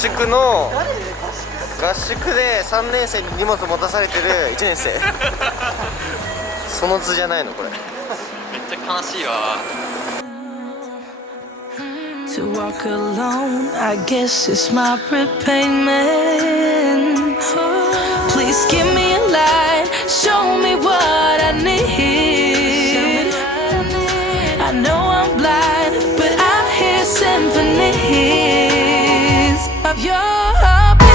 宿の合宿で3年生に荷物持たされてる1年生その図じゃないのこれ。めっちゃ悲しいわ。To walk alone, I guess it's my repayment. Please give me a light, show me what I need. I know I'm blind, but I hear symphonies of your heartbeat.